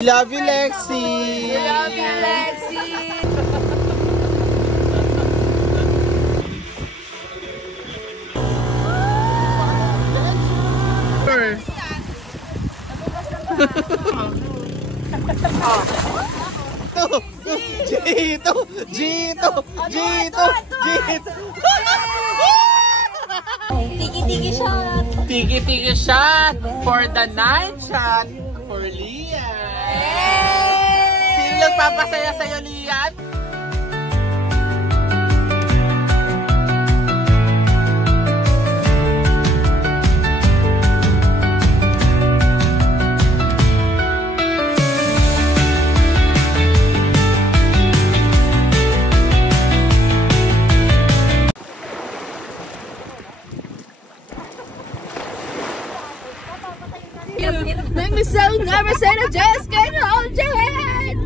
Love you, Lexi! Love you, Lexi! Gito! Gito! Gito! Gito! Tiki-tiki shot! Tiki-tiki shot for the night shot for Lian! Sino nagpapasaya sa'yo, Lian? Make me so nervous and I just can't hold your hand.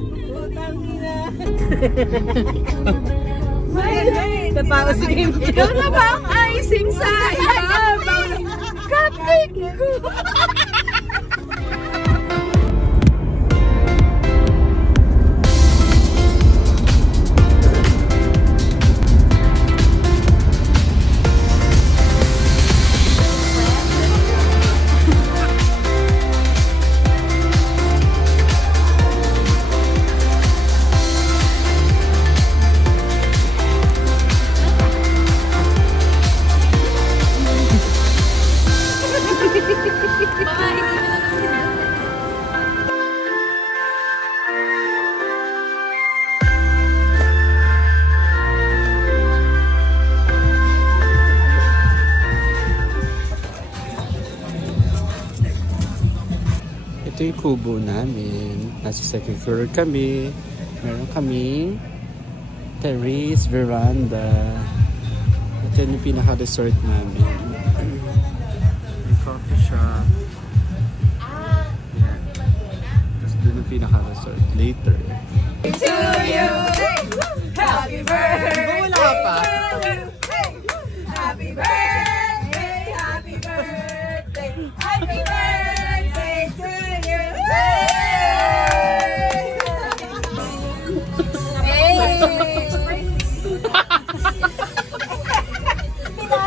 Napakas si Kim. Ikaw na ba ang icing sa ibabaw ng kapit ko? Ito yung kubo namin. Nasa second floor kami. Meron kaming terrace, veranda. Ito yung pinaka-resort namin. May coffee shop. Yan. Tapos doon yung pinaka-resort. Later. To you, happy birthday. Wala pa. Happy birthday, happy birthday, happy birthday to you.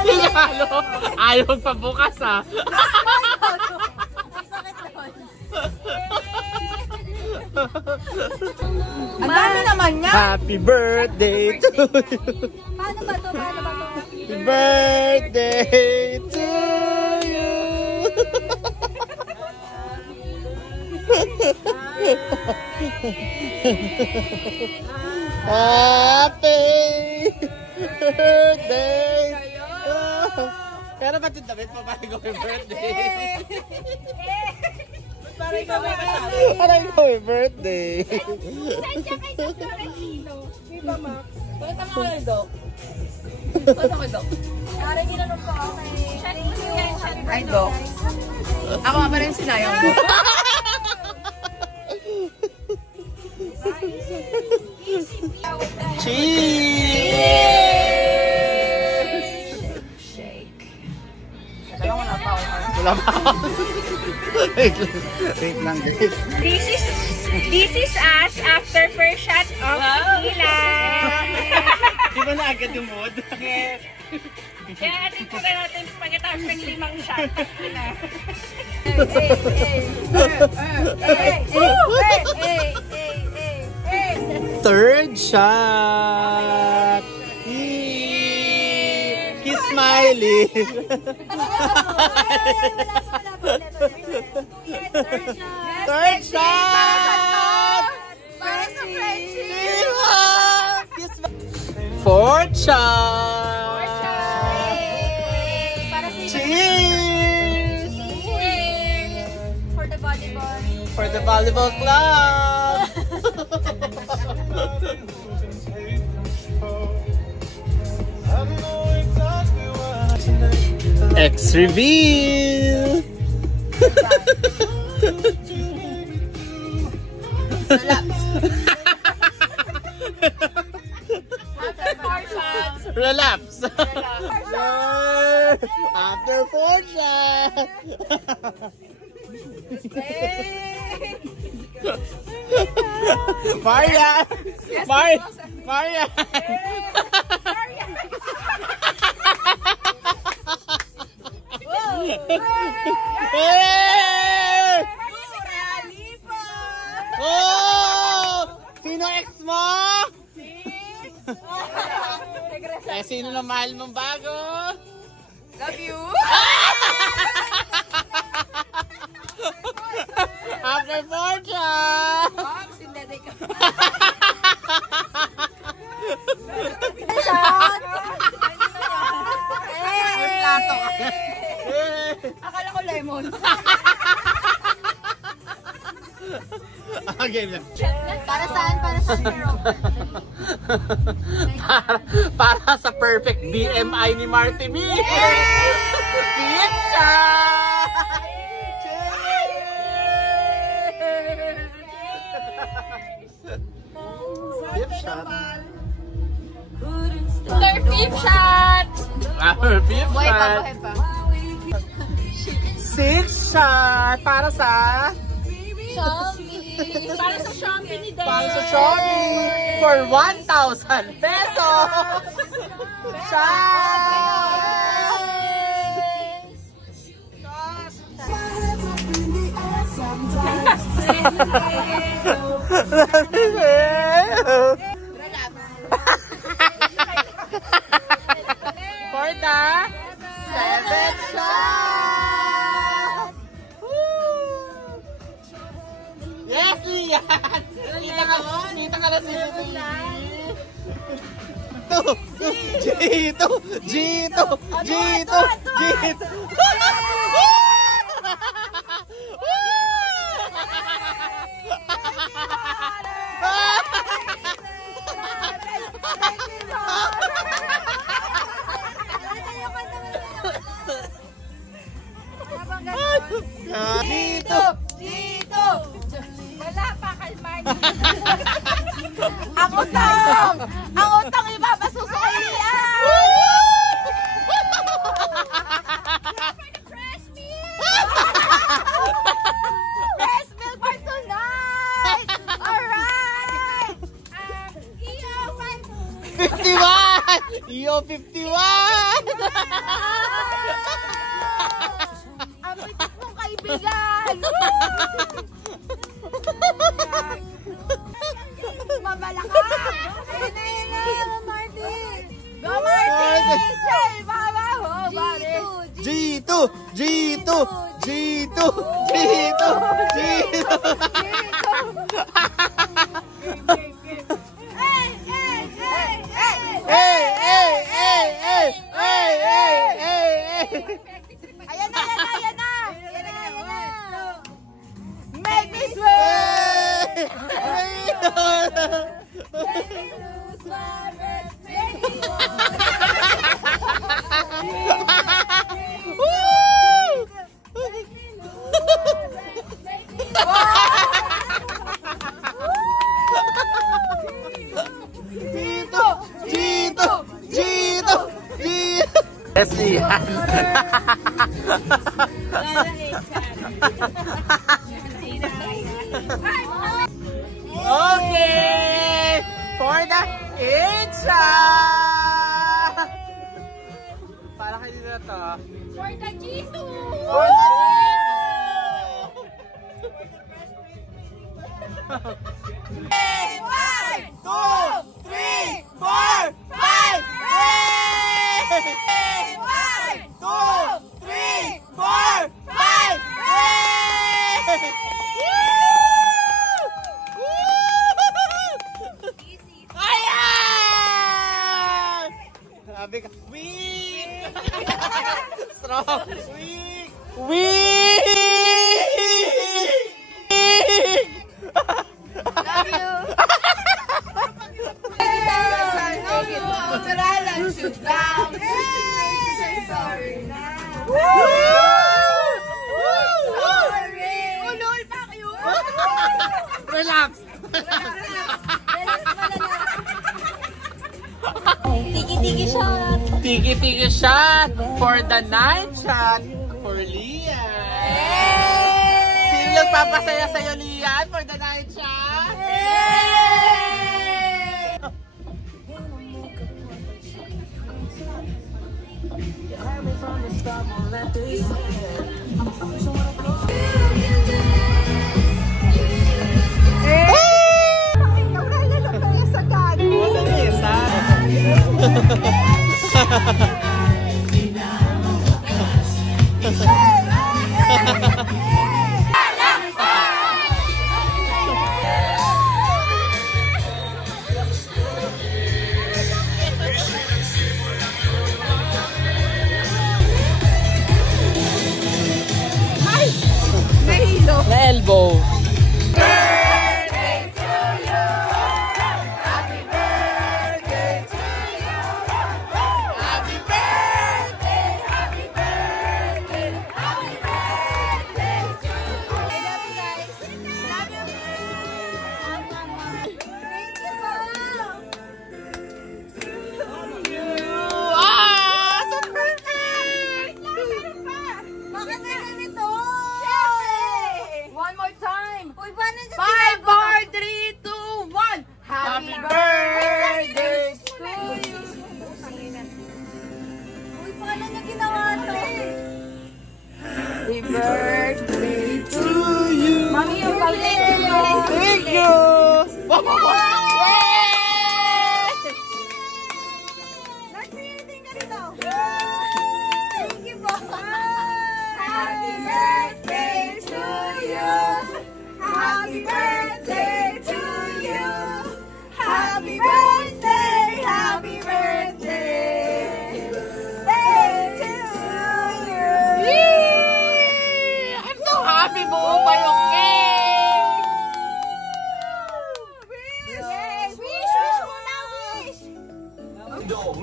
Pinalo. Ayaw magpabukas ah. Ang dami naman nga. Happy birthday to you. Paano ba to? Paano ba to? Happy birthday to you. Happy birthday. Pero ba't yung damit mo ba yung birthday? Parang ikaw may kasama. Parang ikaw may birthday. Sadya kay Dr. Aquino. Di ba, Max? Pakita mo kay Doc. Pakita kay Doc. Parang ginanong ko ako kay... Ay, Doc. Ako nga pa rin sinayang mo. Cheers! Shake. Wala pa ako. Wait lang guys. This is us after first shot of tequila. Di ba na agad yung mood? Yes. Kaya atin po natin pagkatapos ng 5 shot. Third shot! He's smiling! Third shot! Para sa friendship! Fourth shot! Para sa Cheers! for the volleyball. For the volleyball club! X reveal! Relapse! After 4 shots! Marian! Marian! Oh! Sino ex mo? Eh, sino na mahal mong bago? Love you! Happy birthday! Mom, sindaday ka. Plato. Akala ko lemon. Okay. Para saan? Para sa para sa perfect BMI ni Marty B. Pizza! Fifth shot. Our fifth shot! Our fifth Buhay pa, shot. buhay pa. Sixth shot. Para sa... Shopee! Para sa Shopee ni Dave! Para sa Shopee. For 1,000 pesos. Shot! For the 7th shot! Woo! Yes, Lian! Kita ka na CCTV! Gito! Gito! Gito! Gito! Dito! Dito! Wala pa, kalman. Ang utang! Ang utang ipapasuso kay Lian! Fresh milk for tonight! Alright! EO 51! Ang pitik mong kaibigan! Mabalaka! Ayun na, Marty! Go, Marty! Say, Baba! Oh, Marty! G2! G2! G2! G2! G2! Hey! Hey! Hey! Hey! Hey! Hey! Hey! Hey! Hey! Hey! Hey! Ayan na! Ayan na! Ayan na! Make me sweat! Make me lose my breath! Make me Gito! Gito! Gito! Gito! Yes, Lian! Okay! For the 8th shot! Para kayo na to. For the G2! For the Hey! 1, 2, 3, 4, 5! Hey! 1, 2, 3, 4, 5! Hey! Ayan! Sabi ka, weak! Strong! Weak! Weak! Love you! Love you! But I let you down. Say sorry now. Sorry! Ulol pa kayo! Relax! Tiki-tiki shot! Tiki-tiki shot for the 9th shot for Lian! Sino nagpapasaya sa'yo, Lian, for the 9th shot? Na elbow.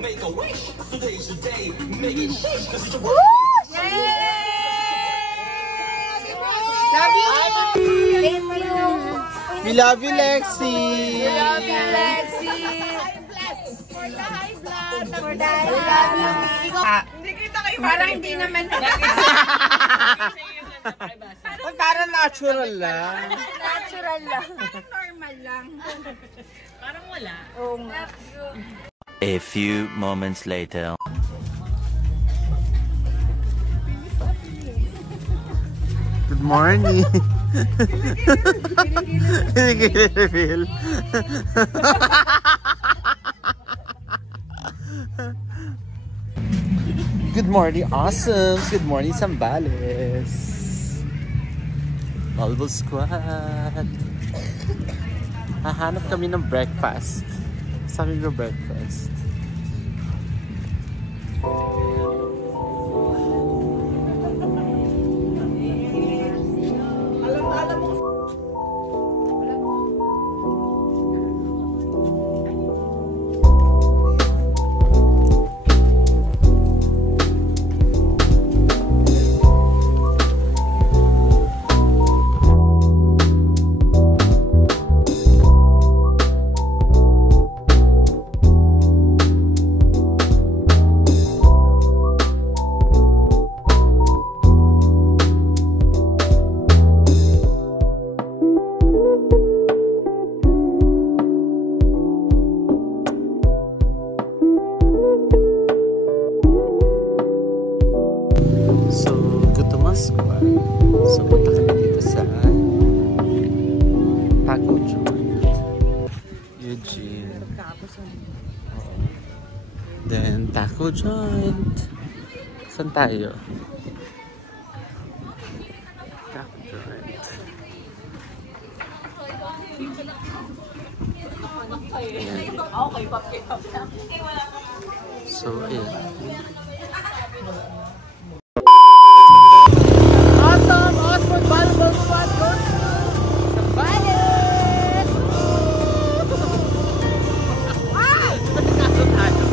Make a wish. Today's the day. Make it shake. Cause it's a Love you. Thank you. We love you, Lexi. We love you, Lexi. For the high blood. For the high blood. Hindi kita kayo. Parang hindi naman. Parang natural lang. Natural lang. Parang normal lang. Parang wala. Oo nga. A few moments later. Good morning. Reveal. Good morning, awesome. Good morning, Sambales. Volleyball squad. Hahanap kami ng breakfast. Sabi ko breakfast. So, punta kami dito sa Taco Joint, Eugene. Then, Taco Joint. Saan tayo? Taco Joint. So, ayan. Awesome! Osmond Volleyball Squad goes to Sambales! Ay! Nagkaso tayo.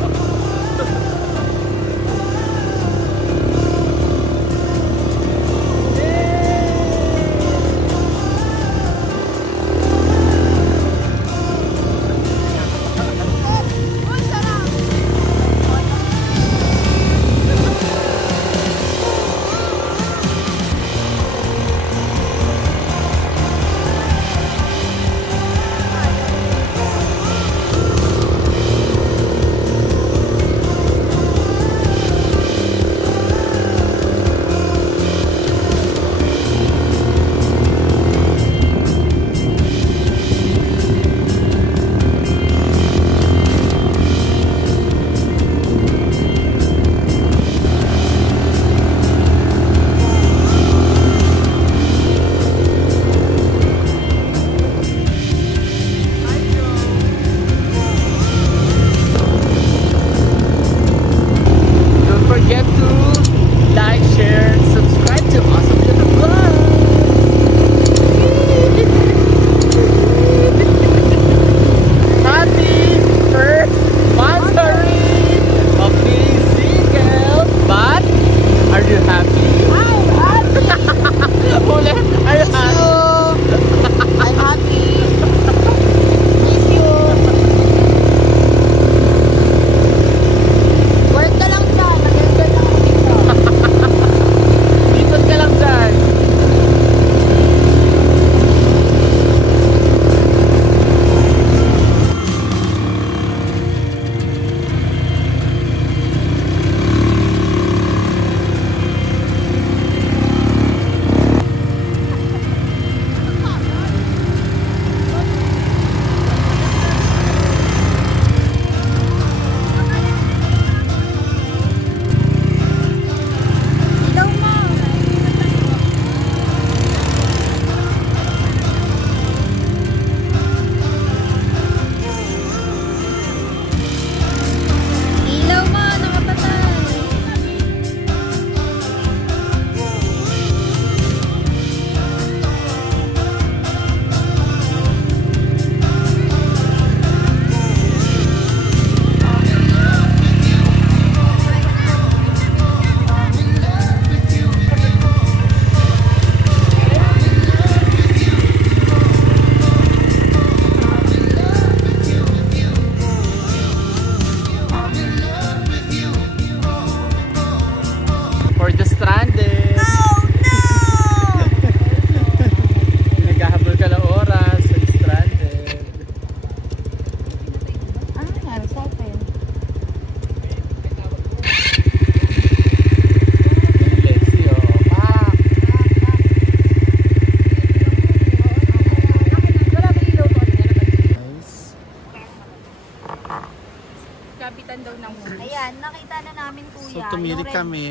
namin kuya. So, tumili Yung red. kami.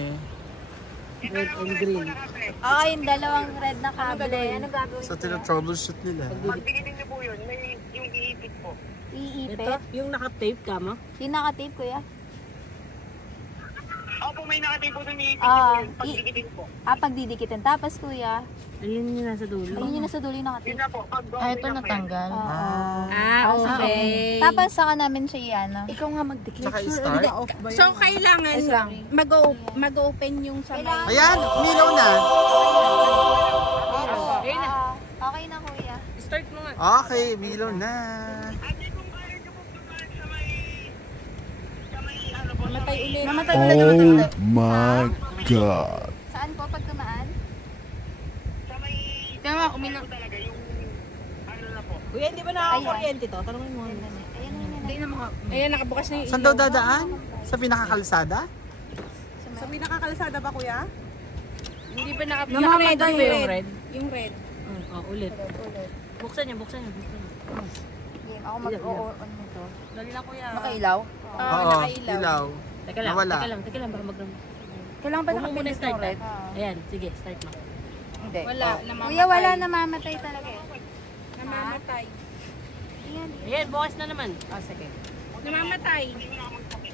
Red and green. Oo, yung dalawang red na kable. Ano gagawin? So, tinatroubleshoot nila. Pagdikitin niyo po yun, may yung iipit po. Iipit? Ito, yung naka-tape ka mo? Yung naka-tape, kuya? Opo, may nakatape po doon iipit niyo po Ah, yun. Pagdikitin po. Pagdidikitin. Tapos, kuya, Ayun yung nasa dulo. ayun yung nasa dulo yung Yun naka-tape. na po. Pag Ito natanggal. Okay. Tapos, saka namin siya i-ano. Ikaw nga mag-declare. Tsaka i-start. So, kailangan mag-open yung sa may... Ayan! Umilaw na! Okay na, kuya. Start mo nga. Okay, umilaw na. Namatay ulit. Namatay ulit, namatay ulit. my God! Saan po pag tumaan? Tama, umilang. Talaga yung ano na po. Kuya, hindi ba nakaka-kuryente to? Tanungin mo. Hindi na mga... Ayan, nakabukas na yung Saan daw dadaan? Sa pinakakalsada? Sa pinakakalsada ba, kuya? Hindi pa naka... Namamatay ba yung red? Yung red. Ulit. Buksan niya, buksan niya. Game. Ako mag-o-on nito. Dali lang kuya. Makailaw? Oo, ilaw. Teka lang, Nawala. teka lang, baka mag-ram. Kailangan ba Huwag mo muna nakapindot start ng red? Ayan, sige, start mo. Hindi. Wala, namamatay. Kuya, wala, namamatay talaga eh. Namamatay. Ayan, bukas na naman. Sige. Namamatay.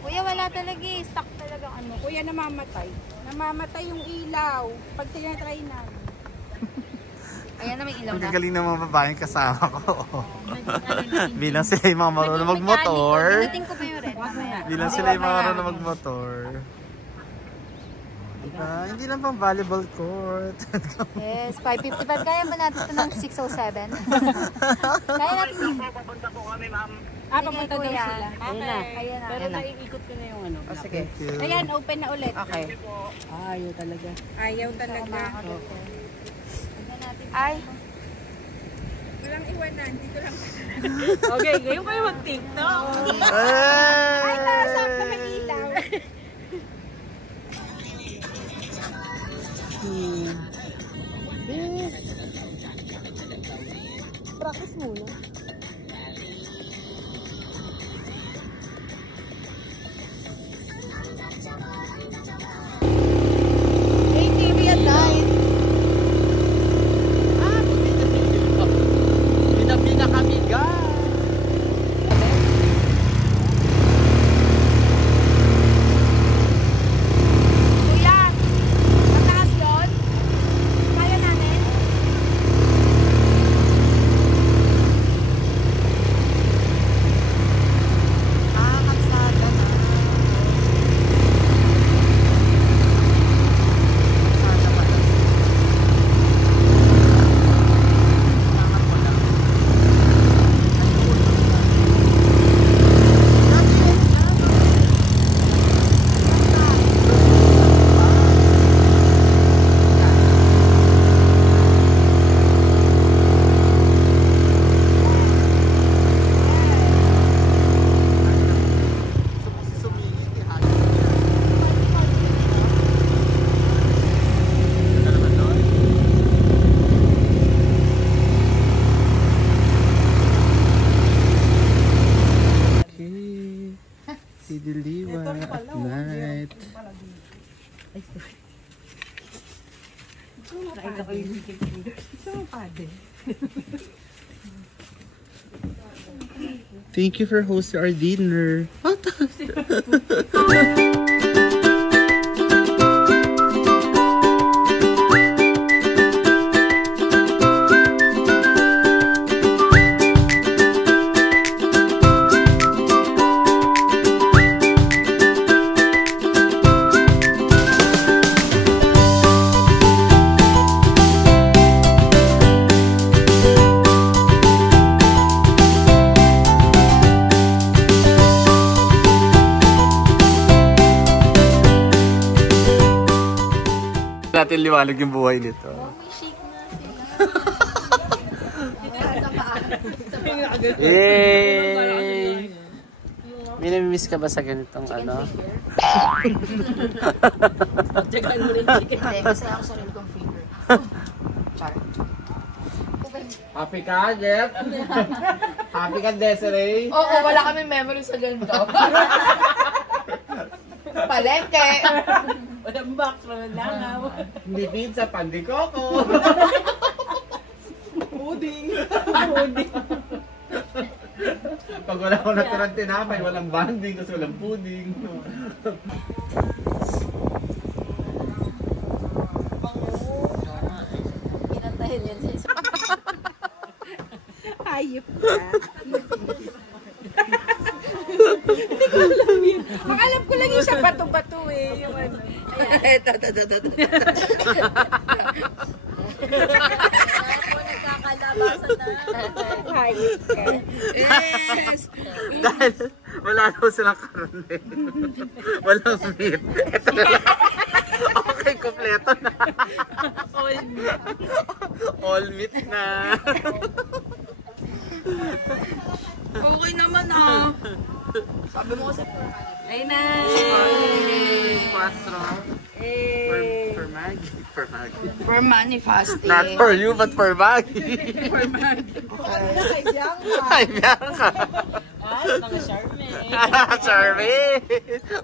Kuya, wala talaga eh. Stuck talaga ano. Kuya, namamatay. Namamatay yung ilaw. Pag tinatry namin. Ayan na, may ilaw Ang na. gagaling ng mga babaeng kasama ko. Bilang sila yung mga marunong magmotor. Pinutin ko pa yung red. Mamaya. Bilang sila yung mga marunong magmotor. Diba? Hindi lang pang volleyball court. Yes, 5:55. Kaya ba natin ito ng 6:07? Kaya natin yung... Papunta po kami, ma'am. Papunta daw kuya. sila. Ayan na. Ayan na. Pero naiikot ko na yung ano. Sige. Thank you. Ayan, open na ulit. Okay. Ayaw talaga. Ayaw talaga. Ay, Walang iwanan. Dito lang. Okay, ngayon kayo mag-tiktok. Ay, nasaan na may ilaw. Practice muna. hey, TV at night. Binabi na kami, guys. Kuya, mataas doon. Kaya namin. Kalsada na. Kalsada pala. Sumingit, ihagis niya. Ano naman doon? Okay. Si Diliwa at night. Thank you for hosting our dinner. natin liwanag yung buhay nito. May shake na sila. Yay! May namimiss ka ba sa ganitong ano? Tsagaan mo rin chicken. Hindi, kasi ako sarili kong flavor. Char. Happy ka, Jeff? Happy ka, Desiree? Oo, wala kami memory sa ganito. Palengke. Walang box, walang langaw. Hindi pizza, pandikoko. Puding. Pag wala ko natirang tinapay, walang banding kasi walang puding. Pinantahin yan sa isa. Hayop ka. Ang alam ko lang yung sa bato-bato eh. Yung ano. Nagkakalabasan na. Hayop ka. Yes! Dahil wala daw silang karne. Walang meat. Ito na lang. Okay, kompleto na. All meat na. Okay naman ah. Sabi mo kasi Ayun na. 4. For Maggie. For Maggie. for manifesting. Not for you, but for Maggie. For Maggie. Ay, Bianca. Ay, mga Charme. Charmy.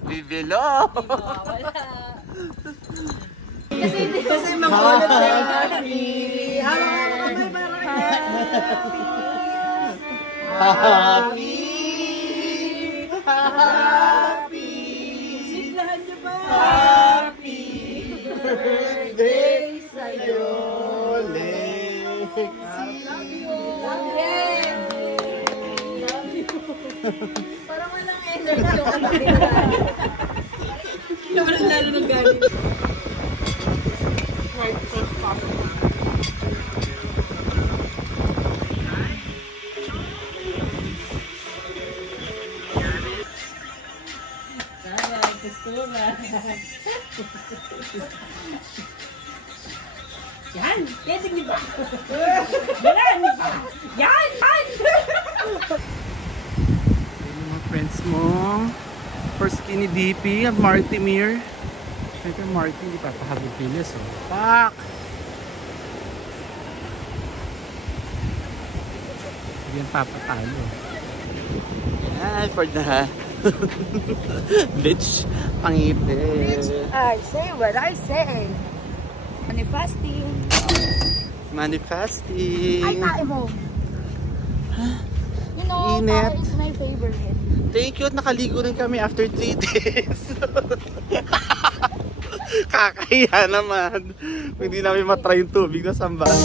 Bibilo. Kasi makulot siya. Happy. Siglahan niyo ba? Happy birthday sa'yo, Lex. Parang walang energy yung kapatid. Naman lalo ng galit. Yan! Pwede niyo ba? Yan! Yan! Yung mga friends mo. For Skinny DP at Marty Mir. Siyempre Marty, hindi papahabol pilis. Oh. Pak! Hindi yan papatalo. Yan, for the bitch, pangipin. I say what I say. Manifesting. Manifesting. Ay, tae mo. You know, Init. tae is my favorite. Thank you at nakaligo rin kami after 3 days. Kakahiya naman. Hindi namin matry yung tubig na Sambales.